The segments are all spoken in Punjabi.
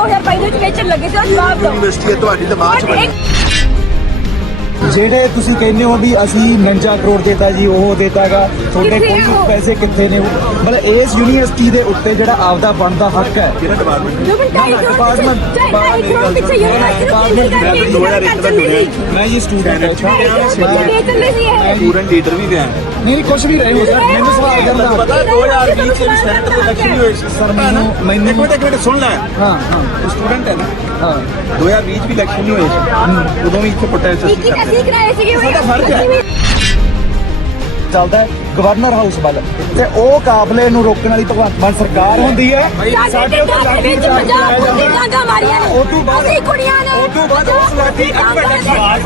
2022 ਦੇ ਵਿੱਚ ਵੇਚਣ ਲੱਗੇ ਸੀ ਉਹ ਜਵਾਬ ਦਿਓ। ਯੂਨੀਵਰਸਿਟੀ ਹੈ ਤੁਹਾਡੀ ਤਾਂ ਬਾਅਦ ਚ ਬਟ ਬਣੀ। ਇੱਕ ਜਿਹੜੇ ਤੁਸੀਂ ਕਹਿੰਦੇ ਹੋ ਵੀ ਅਸੀਂ 49 ਕਰੋੜ ਦੇਤਾ ਜੀ ਉਹ ਦੇਤਾਗਾ ਤੁਹਾਡੇ ਕਿੱਥੇ ਆ ਉਹ? ਪੈਸੇ ਕਿੱਥੇ ਨੇ? ਮਤਲਬ ਇਸ ਯੂਨੀਵਰਸਿਟੀ ਦੇ ਉੱਤੇ ਜਿਹੜਾ ਆਪਦਾ ਬਣਦਾ ਹੱਕ ਹੈ। ਕਿਹੜਾ ਡਿਪਾਰਟਮੈਂਟ ਜੋ ਮੈਂ ਢਾਈ ਕਰੋੜ Department- ਪਿੱਛੇ ਢਾਈ ਕਰੋੜ ਪਿੱਛੇ ਯੂਨੀਵਰਸਿਟੀ ਨੂੰ ਕਿੰਨੀ Department- ਕਰਕੇ ਦੋ ਹਜ਼ਾਰ ਇੱਕ ਦਾ ਜੁੜਿਆ ਮੈਂ ਜੀ ਸਟੂਡੈਂਟ ਹਾਂ। ਢਾਈ ਕਰੋੜ ਪਿੱਛੇ ਵੇਚ ਚੱਲੇ ਸੀ ਇਹ। ਸਟੂਡੈਂਟ ਲੀਡਰ ਵੀ ਗਏ ਨਹੀਂ ਕੁਝ ਵੀ ਰਹੇ ਹੋ ਸਰ ਮੈਨੂੰ ਸਵਾਲ ਕਰਨਾ। ਪਤਾ 2020 ਚ ਸੈਨੇਟ ਦੇ ਇਲੈਕਸ਼ਨ ਹੀ ਹੋਏ ਸੀ। ਸਰ ਮੈਨੂੰ ਇੱਕ ਮੈਨੂੰ ਮਿੰਟ ਇੱਕ ਮਿੰਟ ਸੁਣ ਲੈ। ਹਾਂ ਹਾਂ। ਸਟੂਡੈਂਟ ਹੈ ਨਾ? ਹਾਂ। 2020 ਚ ਵੀ ਇਲੈਕਸ਼ਨ ਹੀ ਹੋਏ ਸੀ। ਉਦੋਂ ਵੀ ਇੱਥੇ ਪ੍ਰੋਟੈਸਟ ਇੱਕ ਇੱਕ ਅਸੀਂ ਕਰਾਏ ਸੀਗੇ ਉਹ ਸਾਡਾ ਫਰਜ਼ ਹੈ। ਚੱਲਦਾ ਹੈ ਗਵਰਨਰ ਹਾਊਸ ਵੱਲ। ਤੇ ਉਹ ਕਾਬਲੇ ਨੂੰ ਰੋਕਣ ਵਾਲੀ ਭਗਵੰਤ ਮਾਨ ਸਰਕਾਰ ਹੁੰਦੀ ਹੈ। ਸਾਡੇ ਪੁਲਿਸ ਨੇ ਡਾਂਗਾ ਮਾਰੀਆਂ ਨੇ। ਉਹ ਤੋਂ ਬਾਅਦ- ਅਸੀਂ ਕੁੜੀਆਂ ਨੇ ਉਹ ਤੋਂ ਬਾਅਦ ਉਸ ਲਾਠੀ ਇੱਕ ਸਵਾਲ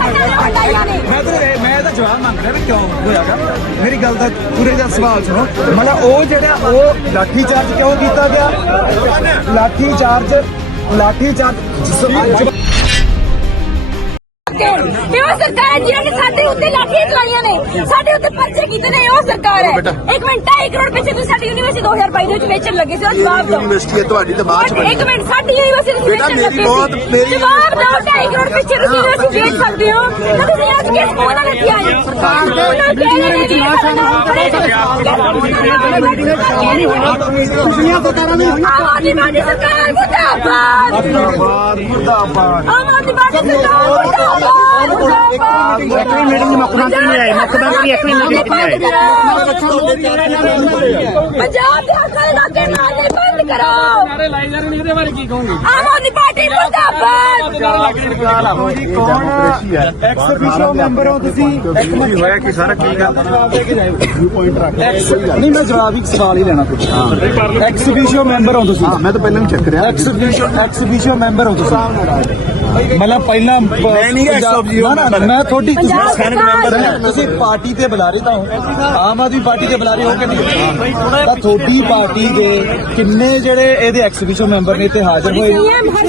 ਮੈਂ ਤਾਂ ਮੈਂ ਤਾਂ ਜਵਾਬ ਮੰਗ ਰਿਹਾ ਵੀ ਕਿਉਂ ਹੋਇਆਗਾ ਮੇਰੀ ਗੱਲ ਦਾ ਪੂਰੇ ਦਾ ਸਵਾਲ ਸੁਣੋ। ਮਤਲਬ ਉਹ ਜਿਹੜਾ ਉਹ ਲਾਠੀ ਚਾਰਜ ਕਿਉਂ ਕੀਤਾ ਗਿਆ? ਲਾਠੀ ਚਾਰਜ ਲਾਠੀ ਚਾਰਜ ਤੇ ਉਹ ਸਰਕਾਰ ਹੈ ਜਿਹਨਾਂ ਨੇ ਸਾਡੇ ਉੱਤੇ ਲਾਠੀਆਂ ਚਲਾਈਆਂ ਨੇ ਸਾਡੇ ਉੱਤੇ ਪਰਚੇ ਕੀਤੇ ਨੇ ਉਹ ਸਰਕਾਰ ਹੈ ਇੱਕ ਮਿੰਟ 2 ਕਰੋੜ ਪਿੱਛੇ ਤੁਸੀਂ ਸਾਡੀ ਯੂਨੀਵਰਸਿਟੀ 2022 ਦੇ ਵਿੱਚ ਵੇਚਣ ਲੱਗੇ ਸੀ ਉਹ ਜਵਾਬ ਦਿਓ ਯੂਨੀਵਰਸਿਟੀ ਹੈ ਤੁਹਾਡੀ ਤਾਂ ਬਾਅਦ ਚ ਬਣੀ ਇੱਕ ਮਿੰਟ ਸਾਡੀ ਯੂਨੀਵਰਸਿਟੀ ਤੁਸੀਂ ਵੇਚਣ ਮੇਰੀ ਲੱਗੇ ਬਹੁਤ- ਸੀ ਮੇਰੀ- ਜਵਾਬ ਦਿਓ 2 ਕਰੋੜ ਪਿੱਛੇ ਤੁਸੀਂ ਯੂਨੀਵਰਸਿਟੀ ਵੇਚ ਸਕਦੇ ਹੋ ਤਾਂ ਤੁਸੀਂ ਅੱਜ ਕਿਸ ਮੂੰਹ ਨਾਲ ਇੱਥੇ ਆਏ ਸਰਕਾਰ ਦੇ ਵਿੱਚ ਨਾ ਆਮ ਆਦਮੀ ਪਾਰਟੀ ਸਰਕਾਰ ਮੁਰਦਾਬਾਦ ਮੁਰਦਾਬਾਦ। ਮੁਰਦਾਬਾਦ ਆਮ ਆਦਮੀ ਪਾਰਟੀ ਸਰਕਾਰ ਮੁਰਦਾਬਾਦ ਮੁਰਦਾਬਾਦ। ਇੱਕ ਵੀ ਮੀਟਿੰਗ ਚ ਮੁੱਖ ਮੰਤਰੀ ਨਹੀਂ ਆਏ ਮੁੱਖ ਮੰਤਰੀ ਇੱਕ ਵੀ ਮੀਟਿੰਗ ਚ ਨਹੀਂ ਆਏ ਪੰਜਾਬ ਦੇ ਹੱਕਾਂ ਦੇ ਨਾਤੇ ਨਾਰੇ ਬੰਦ ਕਰੋ। ਸਾਰੇ ਲਾਈ ਜਾ ਰਹੇ ਨੇ ਇਹਦੇ ਬਾਰੇ ਕੀ ਕਹੋਗੇ? ਆਮ ਆਦਮੀ ਪਾਰਟੀ ਮੁਰਦਾਬਾਦ। ਜੀ ਕੌਣ ਐਕਸ ਅਫੀਸ਼ੀਅਲ ਮੈਂਬਰ ਹੋ। ਤੁਸੀਂ? ਇੱਕ ਮਿੰਟ ਹੋਇਆ ਕਿ ਸਾਰਾ ਕੀ ਗੱਲ? ਵਿਊ ਪੁਆਇੰਟ ਰੱਖ ਨਹੀਂ ਮੈਂ ਜਵਾਬ ਇੱਕ ਸਵਾਲ ਹੀ ਲੈਣਾ ਕੁਝ ਐਕਸ ਅਫੀਸ਼ੀਅਲ ਮੈਂਬਰ ਹੋ ਤੁਸੀਂ? ਮੈਂ ਤਾਂ ਪਹਿਲਾਂ ਵੀ ਚੱਕ ਰਿਹਾ। Ex official ex official member ਹੋ ਤੁਸੀਂ? ਮਤਲਬ ਪਹਿਲਾਂ ਮੈਂ ਨਹੀਂ। ਮੈਂ ਤੁਹਾਡੀ ਸੈਨਿਕ ਸਰਕਾਰ ਮੈਂਬਰ ਹੈ। ਹੈ ਤੁਸੀਂ ਪਾਰਟੀ ਤੇ ਬੁਲਾ ਰਹੇ ਤਾਂ ਹੋ। ਆਮ ਆਦਮੀ ਪਾਰਟੀ ਤੇ ਬੁਲਾ ਰਹੇ ਹੋ ਕਿ ਨਹੀਂ? ਤਾਂ ਤੁਹਾਡੀ ਪਾਰਟੀ ਦੇ ਕਿੰਨੇ ਜਿਹੜੇ ਇਹਦੇ ਐਕਸੀਬਿਸ਼ਨ ਮੈਂਬਰ ਨੇ ਇੱਥੇ ਹਾਜ਼ਰ ਹੋਏ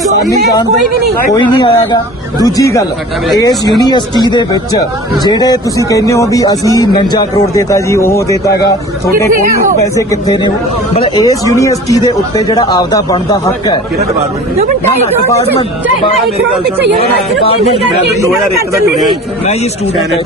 ਸਾਨੀ ਜਾਣਦੇ ਕੋਈ ਵੀ ਨਹੀਂ। ਕੋਈ ਨਹੀਂ ਆਇਆਗਾ ਦੂਜੀ ਗੱਲ ਇਸ ਯੂਨੀਵਰਸਿਟੀ ਦੇ ਵਿੱਚ ਜਿਹੜੇ ਤੁਸੀਂ ਕਹਿੰਦੇ ਹੋ ਵੀ ਅਸੀਂ 49 ਕਰੋੜ ਦੇਤਾ ਜੀ ਉਹ ਦੇਤਾਗਾ ਤੁਹਾਡੇ ਕੋਈ? ਪੈਸੇ ਕਿੱਥੇ ਨੇ? ਮਤਲਬ ਇਸ ਯੂਨੀਵਰਸਿਟੀ ਦੇ ਉੱਤੇ ਜਿਹੜਾ ਆਪਦਾ ਬਣਦਾ ਹੱਕ ਹੈ। ਕਿਹੜਾ ਡਿਪਾਰਟਮੈਂਟ ਜੋ ਮੈਂ 2 ਕਰੋੜ Department- ਪਿੱਛੇ ਢਾਈ ਕਰੋੜ ਪਿੱਛੇ ਯੂਨੀਵਰਸਿਟੀ ਨੂੰ ਕਿੰਨੀ ਕਰਕੇ ਦੋ ਹਜ਼ਾਰ ਇੱਕ ਦਾ ਜੁੜਿਆ ਮੈਂ ਜੀ ਸਟੂਡੈਂਟ ਵੀ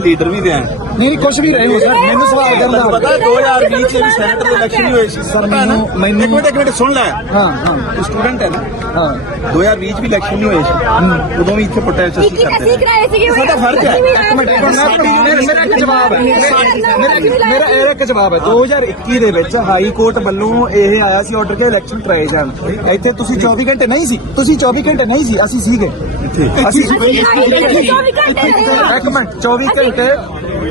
ਲੀਡਰ ਵੀ ਨਹੀਂ ਨਹੀਂ ਕੁਝ ਵੀ ਰਹੇ ਹੋ ਸਰ ਮੈਨੂੰ ਸਵਾਲ ਕਰਨਾ। ਪਤਾ 2020 ਚ ਸੈਨੇਟ ਦੇ ਇਲੈਕਸ਼ਨ ਹੀ ਹੋਏ ਸੀ। ਸਰ ਮੈਨੂੰ ਮੈਨੂੰ ਇੱਕ ਮਿੰਟ ਇੱਕ ਮਿੰਟ ਸੁਣ ਲੈ। ਹਾਂ ਹਾਂ। ਸਟੂਡੈਂਟ ਹੈ ਨਾ। ਹਾਂ। 2020 ਚ ਵੀ ਇਲੈਕਸ਼ਨ ਹੀ ਹੋਏ ਸੀ। ਉਦੋਂ ਵੀ ਇੱਥੇ ਪ੍ਰੋਟੈਸਟ ਇੱਕ ਇੱਕ ਅਸੀਂ ਕਰਾਏ ਸੀਗੇ ਸਾਡਾ ਫਰਜ਼ ਹੈ। ਇੱਕ ਮਿੰਟ ਮੇਰਾ ਇੱਕ ਜਵਾਬ ਹੈ। ਮੇਰਾ ਮੇਰਾ ਇਹ ਇੱਕ ਜਵਾਬ ਹੈ। 2021 ਦੇ ਵਿੱਚ ਹਾਈ ਕੋਰਟ ਵੱਲੋਂ ਇਹ ਆਇਆ ਸੀ ਆਰਡਰ ਕਿ ਇਲੈਕਸ਼ਨ ਕਰਾਏ ਜਾਣ। ਇੱਥੇ ਤੁਸੀਂ 24 ਘੰਟੇ ਨਹੀਂ ਸੀ। ਤੁਸੀਂ 24 ਘੰਟੇ ਨਹੀਂ ਸੀ। ਅਸੀਂ ਸੀਗੇ। ਅਸੀਂ ਇੱਕ ਮਿੰਟ 24 ਘੰਟੇ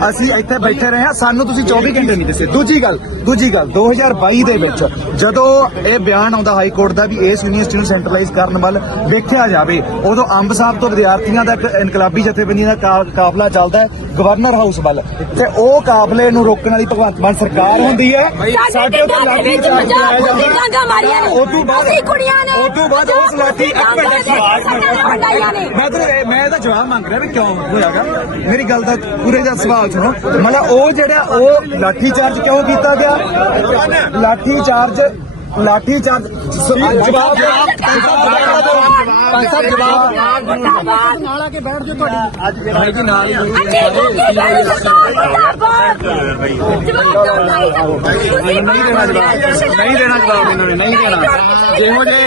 ਅਸੀਂ ਇੱਥੇ ਬੈਠੇ ਰਹੇ ਹਾਂ। ਸਾਨੂੰ ਤੁਸੀਂ 24 ਘੰਟੇ ਨਹੀਂ ਦੱਸੇ। ਦੂਜੀ ਗੱਲ ਦੂਜੀ ਗੱਲ 2022 ਦੇ ਵਿੱਚ ਜਦੋਂ ਇਹ ਬਿਆਨ ਆਉਂਦਾ ਹਾਈ ਕੋਰਟ ਦਾ ਵੀ ਇਸ ਯੂਨੀਵਰਸਿਟੀ ਨੂੰ ਸੈਂਟਰਲਾਈਜ਼ ਕਰਨ ਵੱਲ ਵੇਖਿਆ ਜਾਵੇ। ਉਦੋਂ ਅੰਬ ਸਾਹਿਬ ਤੋਂ ਵਿਦਿਆਰਥੀਆਂ ਦਾ ਇੱਕ ਇਨਕਲਾਬੀ ਜਥੇਬੰਦੀਆਂ ਦਾ ਕਾਫਲਾ ਚੱਲਦਾ ਹੈ ਗਵਰਨਰ ਹਾਊਸ ਵੱਲ। ਤੇ ਉਹ ਕਾਫਲੇ ਨੂੰ ਰੋਕਣ ਵਾਲੀ ਭਗਵੰਤ ਮਾਨ ਸਰਕਾਰ ਹੁੰਦੀ ਹੈ। ਸਾਡੇ ਉੱਤੇ ਉਹ ਤੋਂ ਬਾਅਦ ਕੁੜੀਆਂ ਨੇ ਉਹ ਤੋਂ ਬਾਅਦ ਉਸ ਲਾਠੀ ਇੱਕ ਮਿੰਟ ਨੇ। ਮੈਂ ਤਾਂ ਇਹ- ਮੈਂ ਤਾਂ ਜਵਾਬ ਮੰਗ ਰਿਹਾ ਵੀ ਕਿਉਂ ਹੋਇਆਗਾ? ਮੇਰੀ ਗੱਲ ਦਾ ਪੂਰੇ ਦਾ ਸਵਾਲ ਸੁਣੋ। ਮਤਲਬ ਉਹ ਜਿਹੜਾ ਉਹ ਲਾਠੀ ਚਾਰਜ ਕਿਉਂ ਕੀਤਾ ਗਿਆ? ਲਾਠੀ ਚਾਰਜ ਲਾਠੀ ਚਾਰਜ ਜਵਾਬ ਜਵਾਬ ਸਾਹਿਬ ਜਵਾਬ ਨਾਲ ਆ ਕੇ ਬੈਠ ਜਾਓ ਤੁਹਾਡੀ ਭਾਈ ਜੀ ਨਾਲ ਹੀ ਅੱਛੇ ਮੁੱਕੇ ਸਾਰੇ ਸਰਕਾਰ ਮੁਰਦਾਬਾਦ ਜਵਾਬ ਦਿਓ ਢਾਈ ਕਰੋੜ। ਤੁਸੀਂ ਨਹੀਂ ਦੇਣਾ ਜਵਾਬ ਨਹੀਂ ਦੇਣਾ ਜਵਾਬ ਇਹਨਾਂ ਨੇ ਨਹੀਂ ਦੇਣਾ ਜਿਹੋ ਜੇ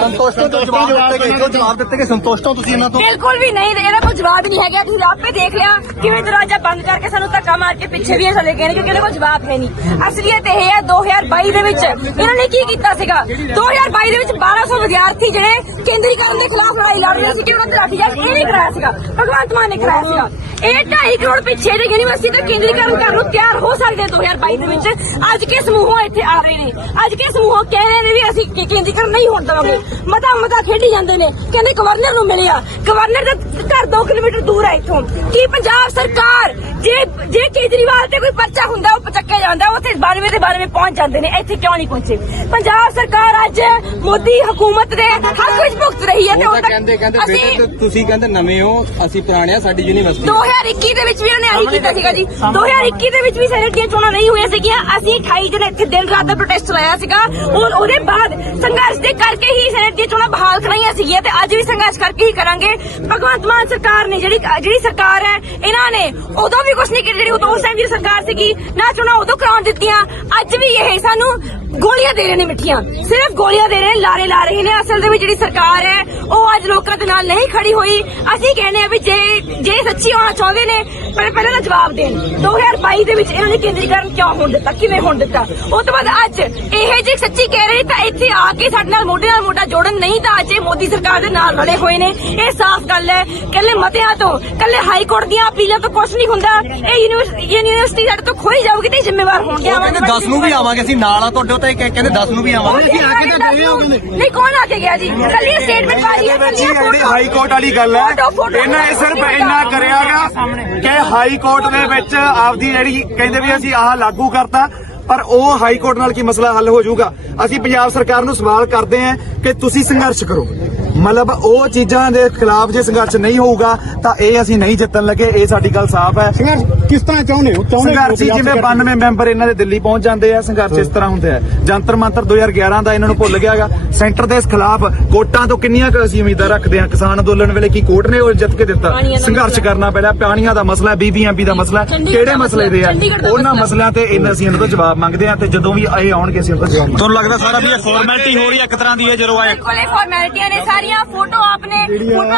ਸੰਤੋਸ਼ ਤੋਂ ਜਵਾਬ ਦਿੱਤੇ ਗਏ ਜੋ ਜਵਾਬ ਦਿੱਤੇ ਗਏ ਸੰਤੋਸ਼ ਤੋਂ ਤੁਸੀਂ ਇਹਨਾਂ ਤੋਂ ਬਿਲਕੁਲ ਵੀ ਨਹੀਂ ਇਹਦਾ ਕੋਈ ਜਵਾਬ ਨਹੀਂ ਹੈਗਾ ਤੁਸੀਂ ਆਪੇ ਦੇਖ ਲਿਆ ਕਿਵੇਂ ਦਰਵਾਜ਼ਾ ਬੰਦ ਕਰਕੇ ਸਾਨੂੰ ਧੱਕਾ ਮਾਰ ਕੇ ਪਿੱਛੇ ਵੀ ਚਲੇ ਗਏ ਨੇ ਕਿਉਂਕਿ ਇਹਦਾ ਕੋਈ ਜਵਾਬ ਹੈ ਨਹੀਂ ਅਸਲੀਅਤ ਇਹ ਹੈ 2022 ਦੇ ਵਿੱਚ ਇਹਨਾਂ ਨੇ ਕੀ ਕੀਤਾ ਸੀਗਾ? 2022 ਦੇ ਵਿੱਚ 1200 ਵਿਦਿਆਰਥੀ ਜਿਹੜੇ ਕੇਂਦਰੀਕਰਨ ਦੇ ਖਿਲਾਫ ਲੜਾਈ ਲੜ ਰਹੇ ਸੀ ਕਿ ਉਹਨਾਂ ਤੇ ਲਾਠੀ ਚਾਰਜ ਇਹ ਨਹੀਂ ਕਰਾਇਆ ਸੀਗਾ, ਭਗਵੰਤ ਮਾਨ ਨੇ ਕਰਾਇਆ ਸੀਗਾ। ਇਹ 2.5 ਕਰੋੜ ਪਿੱਛੇ ਦੇ ਯੂਨੀਵਰਸਿਟੀ ਦਾ ਕੇਂਦਰੀਕਰਨ ਕਰਨ ਨੂੰ ਤਿਆਰ ਹੋ ਸਕਦੇ 2022 ਦੇ ਵਿੱਚ। ਅੱਜ ਕੇ ਸਮੂਹੋਂ ਇੱਥੇ ਆ ਰਹੇ ਨੇ? ਅੱਜ ਕੇ ਸਮੂਹੋਂ ਕਹਿ ਰਹੇ ਨੇ ਵੀ ਅਸੀਂ ਕੇ- ਕੇਂਦਰੀਕਰਨ ਨਹੀਂ ਹੋਣ ਦੇਵਾਂਗੇ? ਮਤਾ ਮਤਾ ਖੇਡੀ ਜਾਂਦੇ ਨੇ। ਕਹਿੰਦੇ ਗਵਰਨਰ ਨੂੰ ਮਿਲਿਆ। ਗਵਰਨਰ ਦਾ ਘਰ 2 ਕਿਲੋਮੀਟਰ ਦੂਰ ਹੈ ਇੱਥੋਂ। ਕੀ ਪੰਜਾਬ ਸਰਕਾਰ ਜੇ ਜੇ ਕੇਜਰੀਵਾਲ ਤੇ ਕੋਈ ਪਰਚਾ ਹੁੰਦਾ, ਉਹ ਚੱਕਿਆ ਜਾਂਦਾ ਉੱਥੇ 92 ਦੇ 92 ਪਹੁੰਚ ਜਾਂਦੇ ਨੇ। ਇੱਥੇ ਕਿਉਂ ਨਹੀਂ ਪਹੁੰਚੇ? ਪੰਜਾਬ ਸਰਕਾਰ ਅੱਜ ਮੋਦੀ ਹਕੂਮਤ ਦੇ ਹੱਕ ਵਿੱਚ ਭੁਗਤ ਰਹੀ ਹੈ ਤੇ ਉਹ ਹੁਣ ਤਾਂ ਤੱਕ ਕਹਿੰਦੇ ਕਹਿੰਦੇ ਅਸੀਂ ਬੇਟੇ ਤੁਸੀਂ ਕਹਿੰਦੇ ਨਵੇਂ ਹੋ ਅਸੀਂ ਪੁਰਾਣੇ ਆ ਸਾਡੀ ਯੂਨੀਵਰਸਿਟੀ। 2021 ਦੇ ਵਿੱਚ ਵੀ ਉਹਨੇ ਆਹੀ ਕੀਤਾ ਸੀਗਾ ਜੀ। 2021 ਦੇ ਵਿੱਚ ਵੀ ਸੈਨੇਟ ਦੀਆਂ ਚੋਣਾਂ ਨਹੀਂ ਹੋਈਆਂ ਸੀਗੀਆਂ। ਅਸੀਂ 28 ਦਿਨ ਇੱਥੇ ਦਿਨ ਰਾਤ ਦਾ ਪ੍ਰੋਟੈਸਟ ਲਾਇਆ ਸੀਗਾ। ਹੁਣ ਉਹਦੇ ਬਾਅਦ ਸੰਘਰਸ਼ ਦੇ ਕਰਕੇ ਹੀ ਸੈਨੇਟ ਦੀਆਂ ਚੋਣਾਂ ਬਹਾਲ ਕਰਾਈਆਂ ਸੀਗੀਆਂ ਤੇ ਅੱਜ ਵੀ ਸੰਘਰਸ਼ ਕਰਕੇ ਹੀ ਕਰਾਂਗੇ। ਭਗਵੰਤ ਮਾਨ ਸਰਕਾਰ ਨੇ ਜਿਹੜੀ ਜਿਹੜੀ ਸਰਕਾਰ ਹੈ ਇਹਨਾਂ ਨੇ ਉਦੋਂ ਵੀ ਕੁਝ ਨਹੀਂ ਕੀਤਾ ਜਿਹੜੀ ਉਦੋਂ ਉਸ ਟਾਈਮ ਦੀ ਸਰਕਾਰ ਸੀਗੀ। ਨਾ ਚੋਣਾਂ ਉਦੋਂ ਕਰਾਉਣ ਦਿੱਤੀਆਂ ਅੱਜ ਵੀ ਇਹ ਸਾਨੂੰ ਗੋਲੀਆਂ ਦੇ ਰਹੇ ਨੇ ਮਿੱਠੀਆਂ। ਸਿਰਫ ਗੋਲੀਆਂ ਦੇ ਰਹੇ ਨੇ ਲਾਰੇ ਲਾ ਰਹੇ ਨੇ ਅਸਲ ਦੇ ਵਿੱਚ ਜਿਹੜੀ ਸਰਕਾਰ ਹੈ। ਉਹ ਅੱਜ ਲੋਕਾਂ ਦੇ ਨਾਲ ਨਹੀਂ ਖੜੀ ਹੋਈ। ਅਸੀਂ ਕਹਿੰਦੇ ਆ ਵੀ ਜੇ ਜੇ ਸੱਚੀ ਹੋਣਾ ਚਾਹੁੰਦੇ ਨੇ ਪਰ ਪਹਿਲਾਂ ਤਾਂ ਜਵਾਬ ਦੇਣ। 2022 ਦੇ ਵਿੱਚ ਇਹਨਾਂ ਨੇ ਕੇਂਦਰੀਕਰਨ ਕਿਉਂ ਹੋਣ ਦਿੱਤਾ? ਕਿਵੇਂ ਹੋਣ ਦਿੱਤਾ? ਉਹ ਤੋਂ ਬਾਅਦ ਅੱਜ ਇਹ ਜੇ ਸੱਚੀ ਕਹਿ ਰਹੇ ਤਾਂ ਇੱਥੇ ਆ ਕੇ ਸਾਡੇ ਨਾਲ ਮੋਢੇ ਨਾਲ ਮੋਢਾ ਜੋੜਨ ਨਹੀਂ ਤਾਂ ਅੱਜ ਇਹ ਮੋਦੀ ਸਰਕਾਰ ਦੇ ਨਾਲ ਰਲੇ ਹੋਏ ਨੇ। ਇਹ ਸਾਫ਼ ਗੱਲ ਹੈ ਕੱਲੇ ਮਤਿਆਂ ਤੋਂ ਕੱਲੇ ਹਾਈ ਕੋਰਟ ਦੀਆਂ ਅਪੀਲਾਂ ਤੋਂ ਕੁਝ ਨਹੀਂ ਹੁੰਦਾ। ਇਹ ਯੂਨੀਵਰਸਿਟੀ ਸਾਡੇ ਤੋਂ ਖੋਈ ਜਾਊਗੀ ਤੇ ਇਹ ਜ਼ਿੰਮੇਵਾਰ ਹੋਣਗੇ ਕਹਿੰਦੇ 10 ਨੂੰ ਵੀ ਆਵਾਂਗੇ ਅਸੀਂ ਨਾਲ ਆ ਤੁਹਾਡੇ ਉਹ ਤਾਂ ਇਹ ਕਹਿੰਦੇ 10 ਨੂੰ ਵੀ ਆਵਾਂਗੇ। ਅਸੀਂ ਆ ਕੇ ਤਾਂ ਗਏ ਹੋ ਨਹੀਂ ਕੌਣ ਆ ਕੇ ਗਿਆ ਜੀ? ਕੱਲੀ ਸਟੇਟਮੈਂਟ ਪਾਜੀ ਹੈ ਹਾਈ ਕੋਰਟ ਵਾਲੀ ਗੱਲ ਹੈ। ਇਹਨਾਂ ਨੇ ਸਿਰਫ ਇੰਨਾ ਕਰਿਆਗਾ ਕਿ ਹਾਈ ਕੋਰਟ ਦੇ ਵਿੱਚ ਆਪਦੀ ਜਿਹੜੀ ਕਹਿੰਦੇ ਵੀ ਅਸੀਂ ਆਹ ਲਾਗੂ ਕਰਤਾ, ਪਰ ਉਹ ਹਾਈ ਕੋਰਟ ਨਾਲ ਕੀ ਮਸਲਾ ਹੱਲ ਹੋ ਜਾਊਗਾ? ਅਸੀਂ ਪੰਜਾਬ ਸਰਕਾਰ ਨੂੰ ਸਵਾਲ ਕਰਦੇ ਹਾਂ ਕਿ ਤੁਸੀਂ ਸੰਘਰਸ਼ ਕਰੋ। ਮਤਲਬ ਉਹ ਚੀਜ਼ਾਂ ਦੇ ਖਿਲਾਫ ਜੇ ਸੰਘਰਸ਼ ਨਹੀਂ ਹੋਊਗਾ ਤਾਂ ਇਹ ਅਸੀਂ ਨਹੀਂ ਜਿੱਤਣ ਲੱਗੇ ਇਹ ਸਾਡੀ ਗੱਲ ਸਾਫ਼ ਹੈ। ਸੰਘਰਸ਼ ਕਿਸ ਤਰ੍ਹਾਂ ਚਾਹੁੰਦੇ ਹੋ? ਚਾਹੁੰਦੇ ਹੋ ਸੰਘਰਸ਼ੀ ਜਿਵੇਂ ਸਰਕਾਰ 92 ਮੈਂਬਰ ਇਹਨਾਂ ਦੇ ਦਿੱਲੀ ਪਹੁੰਚ ਜਾਂਦੇ ਆ ਸੰਘਰਸ਼ ਇਸ ਤਰ੍ਹਾਂ ਹੁੰਦੇ ਆ। ਜੰਤਰ ਮੰਤਰ 2011 ਦਾ ਇਹਨਾਂ ਨੂੰ ਭੁੱਲ ਗਿਆਗਾ। ਸੈਂਟਰ ਦੇ ਇਸ ਖਿਲਾਫ ਕੋਟਾਂ ਤੋਂ ਕਿੰਨੀਆਂ ਕੁ ਅਸੀਂ ਉਮੀਦਾਂ ਰੱਖਦੇ ਆ ਕਿਸਾਨ ਅੰਦੋਲਨ ਵੇਲੇ ਕੀ ਕੋਰਟ ਨੇ ਉਹ ਜਿੱਤ ਕੇ ਦਿੱਤਾ? ਸੰਘਰਸ਼। ਕਰਨਾ ਪੈਣਾ ਪਾਣੀਆਂ ਦਾ ਮਸਲਾ ਬੀਬੀਐਮਪੀ ਦਾ ਮਸਲਾ ਕਿਹੜੇ ਮਸਲੇ ਦੇ ਆ? ਉਹਨਾਂ ਮਸਲਾ। ਮਸਲਿਆਂ ਤੇ ਇਹਨਾਂ ਅਸੀਂ ਇਹਨਾਂ ਤੋਂ ਜਵਾਬ ਮੰਗਦੇ ਆ ਤੇ ਜਦੋਂ ਵੀ ਇਹ ਆਉਣਗੇ ਅਸੀਂ ਉਹਨਾਂ ਤੋਂ ਜਵਾਬ ਤੁਹਾਨੂੰ ਲੱਗਦਾ ਸਾਰਾ ਵੀ ਇਹ ਫਾਰਮੈਲਿਟੀ ਹੋ ਰਹੀ ਹੈ ਇੱਕ ਤਰ੍ਹਾਂ ਦੀ ਹੈ ਜਦੋਂ ਆਏ? ਕੋਲੇ ਫਾਰਮੈਲਿਟੀਆਂ ਨੇ ਸਾਰੀਆਂ ਫੋਟੋ ਆਪਨੇ ਫੋਟੋ